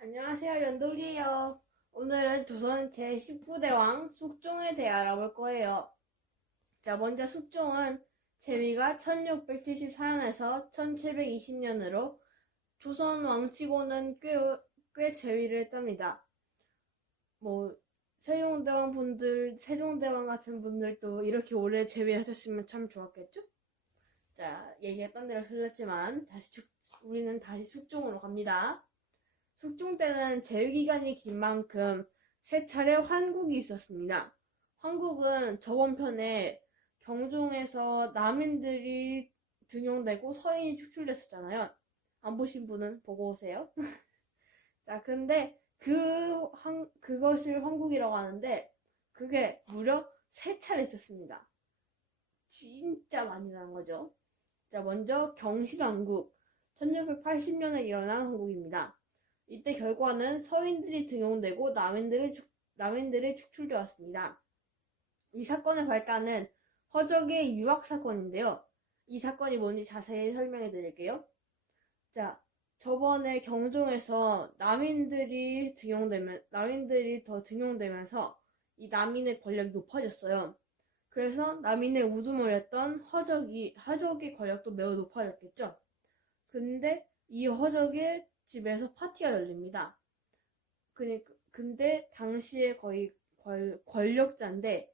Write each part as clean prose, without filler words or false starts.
안녕하세요, 연돌이에요. 오늘은 조선 제19대 왕 숙종에 대해 알아볼 거예요. 자, 먼저 숙종은 재위가 1674년에서 1720년으로 조선 왕치고는 꽤 재위를 했답니다. 세종대왕 같은 분들도 이렇게 오래 재위하셨으면 참 좋았겠죠? 자, 얘기가 딴 데로 흘렀지만 우리는 다시 숙종으로 갑니다. 숙종 때는 재위기간이 긴 만큼 세 차례 환국이 있었습니다. 환국은 저번 편에 경종에서 남인들이 등용되고 서인이 축출됐었잖아요. 안 보신 분은 보고 오세요. 자, 근데 그것을 환국이라고 하는데 그게 무려 세 차례 있었습니다. 진짜 많이 나는 거죠. 자, 먼저 경신왕국. 1680년에 일어난 한국입니다. 이때 결과는 서인들이 등용되고 남인들이 축출되어 왔습니다. 이 사건의 발단은 허적의 유학 사건인데요. 이 사건이 뭔지 자세히 설명해 드릴게요. 자, 저번에 경종에서 남인들이 더 등용되면서 이 남인의 권력이 높아졌어요. 그래서 남인의 우두머리였던 허적의 권력도 매우 높아졌겠죠. 근데 이 허적의 집에서 파티가 열립니다. 근데 당시에 거의 권력자니까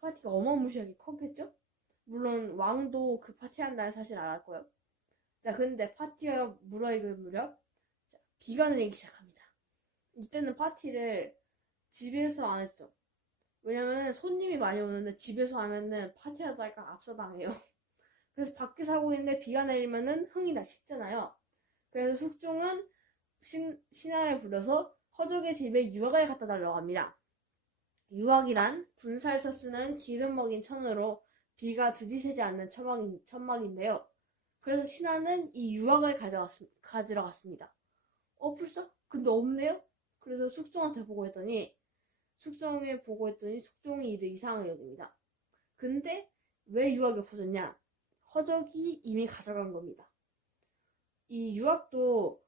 파티가 어마무시하게 컸겠죠? 물론 왕도 그 파티 한다는 사실 알았고요. 자, 근데 파티가 무르익을 무렵 비가 내리기 시작합니다. 이때는 파티를 집에서 안 했어. 왜냐면 손님이 많이 오는데 집에서 하면은 파티하다가 압사당해요. 그래서 밖에서 하고 있는데 비가 내리면은 흥이 다 식잖아요. 그래서 숙종은 신하를 불러서 허적의 집에 유학을 갖다 달라고 합니다. 유학이란 군사에서 쓰는 기름 먹인 천으로 비가 들이새지 않는 천막인데요. 그래서 신하는 이 유학을 가지러 갔습니다. 벌써? 근데 없네요? 그래서 숙종이 보고 했더니 숙종이 이를 이상하게 여깁니다. 근데 왜 유학이 없어졌냐? 허적이 이미 가져간 겁니다. 이 유학도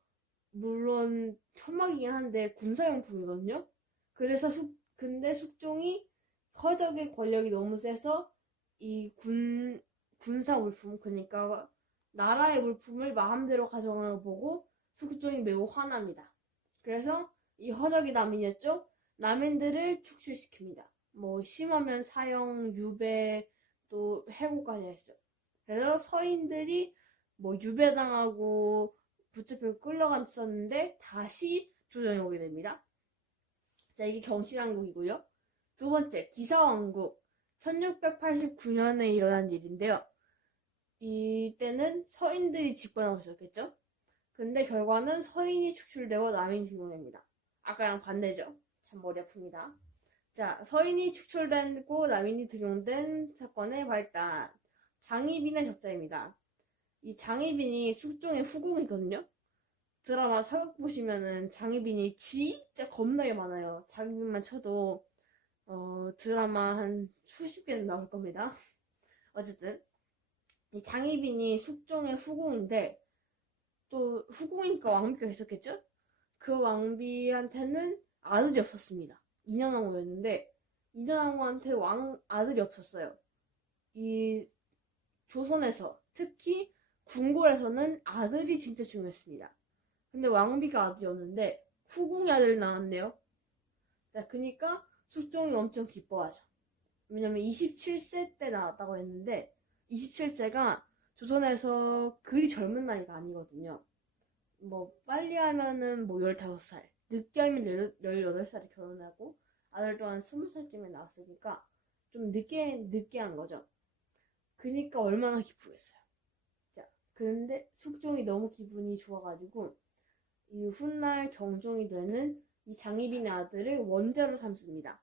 물론 천막이긴 한데 군사용품이거든요. 근데 숙종이 허적의 권력이 너무 세서 이 군사 물품, 그러니까 나라의 물품을 마음대로 가져가는 걸 보고 숙종이 매우 화납니다. 그래서 이 허적이 남인이었죠. 남인들을 축출시킵니다. 심하면 사형, 유배, 또 해고까지 했죠. 그래서 서인들이 유배당하고 붙잡혀 끌려갔었는데 다시 조정에 오게 됩니다. 자, 이게 경신왕국이고요. 두 번째, 기사왕국. 1689년에 일어난 일인데요. 이때는 서인들이 집권하고 있었겠죠? 근데 결과는 서인이 축출되고 남인이 등용됩니다. 아까랑 반대죠? 참 머리 아픕니다. 자, 서인이 축출되고 남인이 등용된 사건의 발단. 장희빈의 적자입니다. 이 장희빈이 숙종의 후궁이거든요. 드라마 사극 보시면은 장희빈이 진짜 겁나게 많아요. 장희빈만 쳐도 드라마 한 수십 개는 나올 겁니다. 어쨌든 이 장희빈이 숙종의 후궁인데 또 후궁이니까 왕비가 있었겠죠? 그 왕비한테는 아들이 없었습니다. 인현왕후였는데 인현왕후한테 아들이 없었어요. 이 조선에서 특히 궁궐에서는 아들이 진짜 중요했습니다. 근데 왕비가 아들이었는데 후궁이 아들 낳았네요. 자, 그니까 숙종이 엄청 기뻐하죠. 왜냐면 27세 때 나왔다고 했는데 27세가 조선에서 그리 젊은 나이가 아니거든요. 빨리 하면은 15살, 늦게 하면 18살에 결혼하고 아들 또한 20살쯤에 나왔으니까 좀 늦게 한 거죠. 그니까 얼마나 기쁘겠어요. 자, 근데 숙종이 너무 기분이 좋아가지고 이 훗날 경종이 되는 이 장희빈의 아들을 원자로 삼습니다.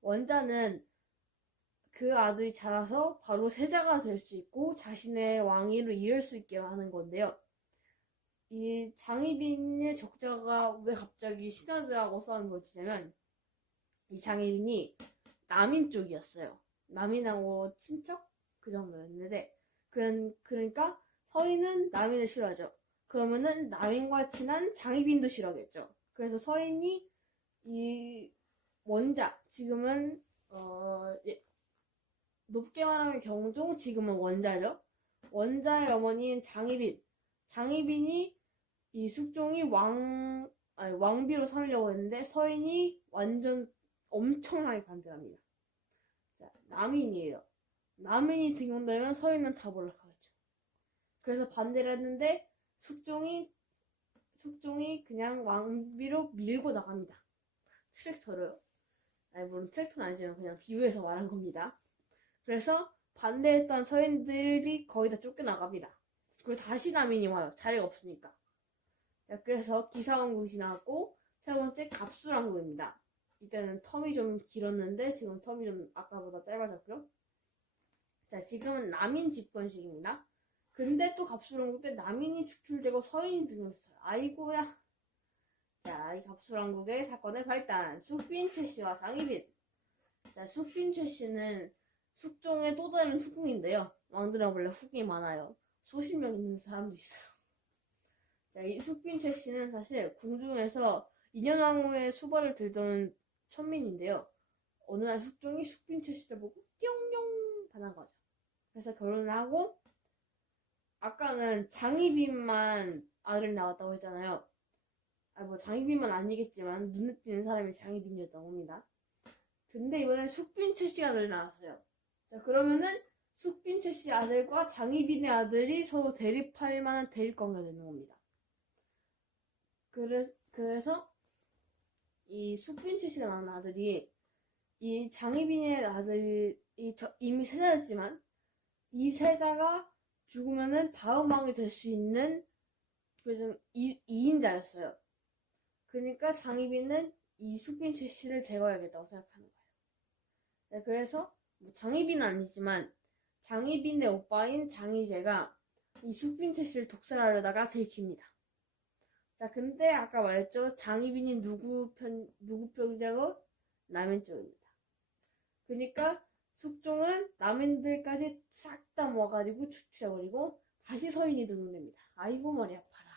원자는 그 아들이 자라서 바로 세자가 될 수 있고 자신의 왕위를 이을 수 있게 하는 건데요. 이 장희빈의 적자가 왜 갑자기 신하들하고 싸움을 벌이냐면 이 장희빈이 남인 쪽이었어요. 남인하고 친척? 그 정도였는데 그러니까 서인은 남인을 싫어하죠. 그러면은 남인과 친한 장희빈도 싫어하겠죠. 그래서 서인이 이 원자, 지금은 높게 말하면 경종, 지금은 원자죠. 원자의 어머니인 장희빈. 장희빈이 이 숙종이 왕비로 삼으려고 했는데 서인이 완전 엄청나게 반대합니다. 자, 남인이에요. 남인이 등용되면 서인은 다 몰락하겠죠. 그래서 반대를 했는데 숙종이 그냥 왕비로 밀고 나갑니다. 트랙터로요. 아니, 물론 트랙터는 아니지만 그냥 비유해서 말한 겁니다. 그래서 반대했던 서인들이 거의 다 쫓겨나갑니다. 그리고 다시 남인이 와요. 자리가 없으니까. 자, 그래서 기사왕국이 지나갔고 세 번째 갑술왕국입니다. 이때는 텀이 좀 길었는데 지금 텀이 좀 아까보다 짧아졌고요. 자, 지금은 남인 집권식입니다. 근데 또 갑술왕국 때 남인이 축출되고 서인이 등장했어요. 아이고야. 자, 이 갑술왕국의 사건의 발단. 숙빈 최씨와 장희빈. 자, 숙빈 최씨는 숙종의 또 다른 후궁인데요. 왕들은 원래 후궁이 많아요. 수십 명 있는 사람도 있어요. 자, 이 숙빈 최씨는 사실 궁중에서 인현왕후의 수발을 들던 천민인데요. 어느 날 숙종이 숙빈 최씨를 보고 뿅뿅 반한 거죠. 그래서 결혼을 하고, 아까는 장희빈만 아들 나왔다고 했잖아요. 뭐 장희빈만 아니겠지만 눈에 띄는 사람이 장희빈이었던 겁니다. 근데 이번엔 숙빈 최씨 아들 나왔어요. 자, 그러면은 숙빈 최씨 아들과 장희빈의 아들이 서로 대립할 만한 대립관계가 되는 겁니다. 그래서 이 숙빈 최씨가 낳은 아들이 이 장희빈의 아들이 이미 세자였지만 이 세자가 죽으면은 다음 왕이 될 수 있는 그 2인자였어요. 그러니까 장희빈은 이 숙빈 최씨를 제거해야겠다고 생각하는 거예요. 네, 그래서 뭐 장희빈은 아니지만 장희빈의 오빠인 장희재가 이 숙빈 최씨를 독살하려다가 들킵니다. 자, 근데 아까 말했죠. 장희빈이 누구 쪽이냐고? 남인 쪽입니다. 그러니까 숙종은 남인들까지 싹 다 모아가지고 추출해버리고 다시 서인이 등용됩니다. 아이고 머리 아파라.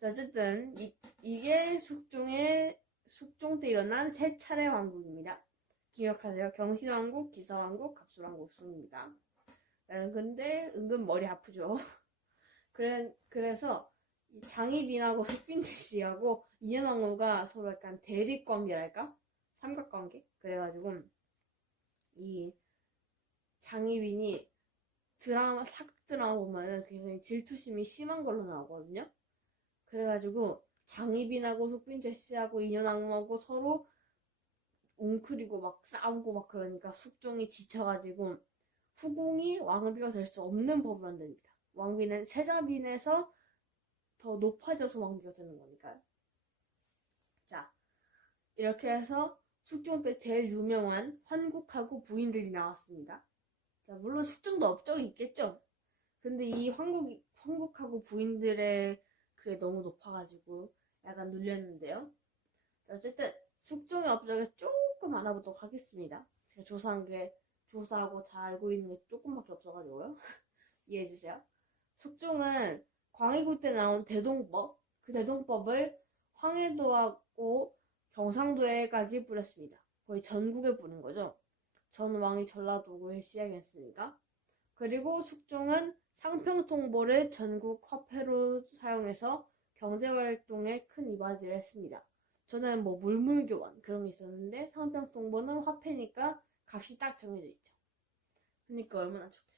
자, 어쨌든 이게 숙종 때 일어난 세 차례 왕국입니다. 기억하세요. 경신왕국, 기사왕국, 갑술왕국 순입니다. 근데 은근 머리 아프죠. 그래서 장희빈하고 숙빈 최씨하고 인현왕후가 서로 약간 대립관계랄까? 삼각관계? 그래가지고 이 장희빈이 사극 드라마 보면은 굉장히 질투심이 심한 걸로 나오거든요. 그래가지고 장희빈하고 숙빈 최씨하고 인현왕후하고 서로 웅크리고 막 싸우고 막 그러니까 숙종이 지쳐가지고 후궁이 왕비가 될 수 없는 법을 만듭니다. 왕비는 세자빈에서 더 높아져서 왕비가 되는 거니까요. 자, 이렇게 해서 숙종 때 제일 유명한 환국하고 부인들이 나왔습니다. 자, 물론 숙종도 업적이 있겠죠. 근데 이 환국하고 부인들의 그게 너무 높아가지고 약간 눌렸는데요. 자, 어쨌든 숙종의 업적을 조금 알아보도록 하겠습니다. 제가 조사하고 잘 알고 있는 게 조금밖에 없어가지고요. 이해해주세요. 숙종은 광해군 때 나온 대동법, 그 대동법을 황해도하고 경상도에까지 뿌렸습니다. 거의 전국에 뿌린 거죠. 전 왕이 전라도를 시작했으니까. 그리고 숙종은 상평통보를 전국 화폐로 사용해서 경제활동에 큰 이바지를 했습니다. 저는 뭐 물물교환 그런 게 있었는데 상평통보는 화폐니까 값이 딱 정해져 있죠. 그러니까 얼마나 좋겠어요.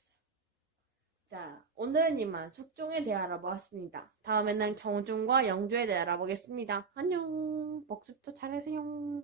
자, 오늘은 이만 숙종에 대해 알아보았습니다. 다음에는 경종과 영조에 대해 알아보겠습니다. 안녕. 복습도 잘하세요.